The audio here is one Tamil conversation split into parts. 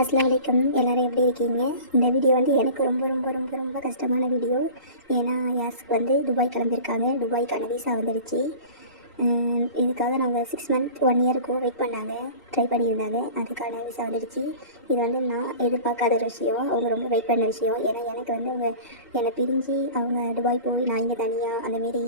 அஸ்ஸலாமு அலைக்கும். எல்லோரும் எப்படி இருக்கீங்க? இந்த வீடியோ வந்து எனக்கு ரொம்ப ரொம்ப ரொம்ப ரொம்ப கஷ்டமான வீடியோ. ஏன்னா யாஸ்க்கு வந்து துபாய் கிளம்பியிருக்காங்க. துபாய்க்கான விசா வந்துடுச்சு. இதுக்காக நாங்கள் 6 மந்த் 1 இயருக்கும் வெயிட் பண்ணாங்க, ட்ரை பண்ணியிருந்தாங்க. அதுக்கான விசா வந்துடுச்சு. இது வந்து நான் எதிர்பார்க்காத ஒரு விஷயம், அவங்க ரொம்ப வெயிட் பண்ண விஷயம். ஏன்னா எனக்கு வந்து அவங்க என்னை பிரிஞ்சு அவங்க துபாய் போய் நான் இங்கே தனியாக அந்தமாரி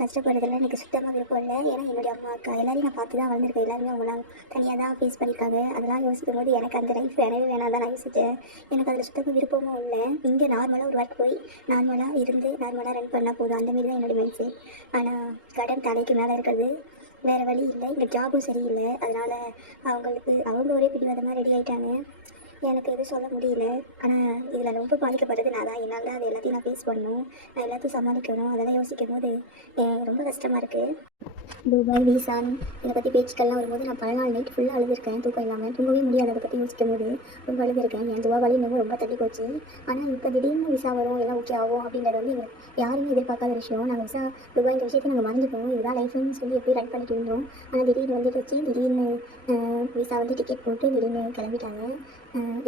கஷ்டப்படுறதுல எனக்கு சுத்தமாக விருப்பம் இல்லை. ஏன்னா என்னுடைய அம்மா அக்கா எல்லாரையும் நான் பார்த்து தான் வளர்ந்துருக்கேன். எல்லாருமே அவங்களாம் தனியாக தான் ஃபேஸ் பண்ணியிருக்காங்க. அதெல்லாம் யோசிக்கும் போது எனக்கு அந்த லைஃப் வேணவே வேணாம் தான் நான் யோசித்தேன். எனக்கு அதில் சுத்தமாக விருப்பமும் இல்லை. இங்கே நார்மலாக ஒரு ஒர்க் போய் நார்மலாக இருந்து நார்மலாக ரன் பண்ணால் போதும், அந்தமாரி தான் என்னுடைய மைண்ட் செட். ஆனால் கடன் தலைக்கு மேலே இருக்கிறது, வேறு வழி இல்லை. இங்கே ஜாபும் சரியில்லை. அதனால் அவங்க ஒரே பிடிவாதமாக ரெடி ஆகிட்டாங்க. எனக்கு எதுவும் சொல்ல முடியல. ஆனால் இதில் ரொம்ப பாதிக்கப்படுறது நான் தான். என்னால் தான் அது எல்லாத்தையும் நான் ஃபேஸ் பண்ணணும், நான் எல்லாத்தையும் சமாளிக்கணும். அதெல்லாம் யோசிக்கும் போது ரொம்ப கஷ்டமாக இருக்குது. துபாய் விசான் இதை பற்றி பேச்சுக்கள்லாம் வரும்போது நான் பல நாள் நைட் ஃபுல்லாக அழுதுருக்கேன். தூக்கம் இல்லாமல் தூங்கவே முடியாது. அதை பற்றி யோசிக்கும் போது ரொம்ப அழுதுருக்கேன். என் துபாவாலே இன்னமும் ரொம்ப தள்ளி போச்சு. ஆனால் இப்போ திடீர்னு விசா வரும், எல்லாம் ஓகே ஆகும் அப்படின்றது வந்து யாருமே எதிர்பார்க்காத விஷயம். நாங்கள் விசா துபாய்ன்ற விஷயத்தை நாங்கள் மறந்துட்டோம். இதுதான் லைஃப்னு சொல்லி எப்படி ரன் பண்ணிட்டு இருந்தோம். ஆனால் திடீர்னு வந்துடுச்சு. திடீர்னு விசா வந்து டிக்கெட் போட்டு திடீர்னு கிளம்பிட்டாங்க.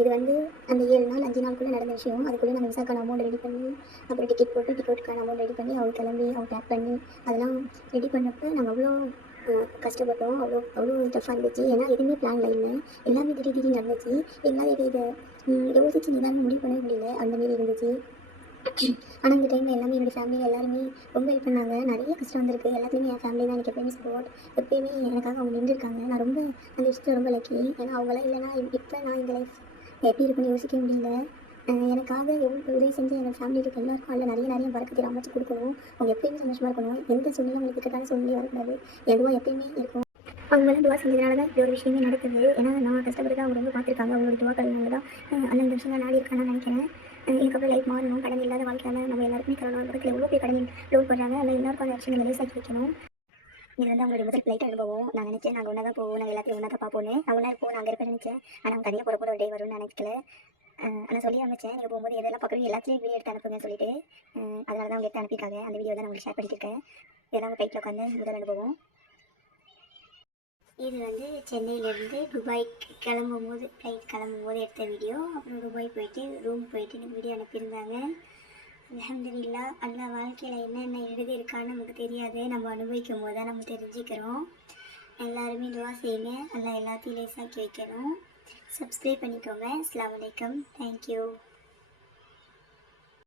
இது வந்து அந்த 7 நாள் 5 நாளுக்குள்ளே நடந்த விஷயம். அதுக்குள்ளே நாங்கள் விசாக்கான அமௌண்ட் ரெடி பண்ணி, அப்புறம் டிக்கெட் போட்டு டிக்கெட்டுக்கான அமௌண்ட் ரெடி பண்ணி அவங்க கிளம்பி அவங்க பேக் பண்ணி அதெல்லாம் ரெடி பண்ணப்போ நாங்கள் அவ்வளோ கஷ்டப்பட்டோம். அவ்வளோ டஃப்பாக இருந்துச்சு. ஏன்னா எதுவுமே பிளானில் இல்லை, எல்லாமே திடீர்னு நடந்துச்சு. எங்களால் இதை யோசிச்சு நிதானமாக முடிவு பண்ணவே முடியல. அந்தமாரி இருந்துச்சு. ஆனால் இந்த டைமில் எல்லாமே என்னோடய ஃபேமிலியில் எல்லாருமே ரொம்ப ஹெல்ப் பண்ணாங்க. நிறைய கஷ்டம் வந்திருக்கு. எல்லாத்தையுமே என் ஃபேமிலி தான் எனக்கு எப்போயுமே சப்போர்ட். எப்போயுமே எனக்காக அவங்க நின்றுருக்காங்க. நான் ரொம்ப அந்த விஷயத்தில் ரொம்ப லக்கி. ஏன்னா அவங்களாம் இல்லைனா இப்போ நான் இந்த லைஃப் எப்படி இருக்குன்னு யோசிக்க முடியல. எனக்காக எவ்வளோ உதவி செஞ்சு என்னோடய ஃபேமிலிக்கு எல்லாருக்கும் அதில் நிறைய பறக்கத்தை அமைச்சு கொடுக்கணும். அவங்க எப்போயுமே சந்தோஷமாக இருக்கணும். எந்த சூழ்நிலை அவங்களுக்கு கிட்டான சூழ்நிலை வரக்கூடாது. எதுவும் எப்போயுமே இருக்கும். அவங்களாம் துவா செஞ்சதுனால தான் இப்படி ஒரு விஷயமே நடக்குது. ஏன்னா நான் கஷ்டப்பட்டு அவங்க ரொம்ப பார்த்துருக்காங்க. அவங்களோட துவாக்கள்னால தான் அந்த விஷயங்கள் நாடி இருக்கான்னு நினைக்கிறேன். இதுக்கப்புறம் லைஃப் மாறணும். கடன் இல்லாத வாழ்க்கையால் நம்ம எல்லாருக்குமே தரணும். பக்கத்தில் எவ்வளோ பேர் கடன் லோன் பண்ணுறாங்க. அதில் எல்லாருக்கும் அந்த விஷயங்களை லேசாக்கி வைக்கணும். இது வந்து அவங்களுடைய முதல் ஃப்ளைட் அனுபவம். நான் நினச்சேன் நாங்கள் ஒன்றா தான் போவோம், நாங்கள் எல்லாத்தையும் ஒன்றா தான் பார்ப்போன்னு. நான் ஒன்றா இருப்போம், நாங்கள் இருப்பேன் நினச்சேன். ஆனால் அவங்க தனியாக போகிற ஒரு டே வரும்னு நினைக்கல. ஆனால் சொல்லி அமைச்சேன், நீங்கள் போகும்போது எதெல்லாம் பார்க்குறீங்க எல்லாத்தையும் வீடியோ எடுத்து அனுப்புங்கன்னு சொல்லிட்டு. அதனால தான் அவங்க எடுத்து அனுப்பியிருக்காங்க. அந்த வீடியோ தான் நான் உங்களுக்கு ஷேர் பண்ணியிருக்கேன். இதெல்லாம் அவங்க ஃப்ளைட்டில் உட்காந்து முதல் அனுபவம். இது வந்து சென்னையிலேருந்து துபாய் ஃப்ளைட் கிளம்பும்போது எடுத்த வீடியோ. அப்புறம் துபாய் போயிட்டு ரூம் போயிட்டு எனக்கு வீடியோ அனுப்பியிருந்தாங்க. அல்ஹம்துலில்லாஹ். அல்லா வாழ்க்கையில் என்னென்ன எழுதியிருக்கான்னு நமக்கு தெரியாது, நம்ம அனுபவிக்கும் போது தான் நம்ம தெரிஞ்சுக்கிறோம். எல்லாருமே துவா செய்யுங்க. அல்லா எல்லாத்தையும் லேசாக்கி வைக்கணும். சப்ஸ்கிரைப் பண்ணிக்கோங்க. அஸ்ஸலாமு அலைக்கும். தேங்க்யூ.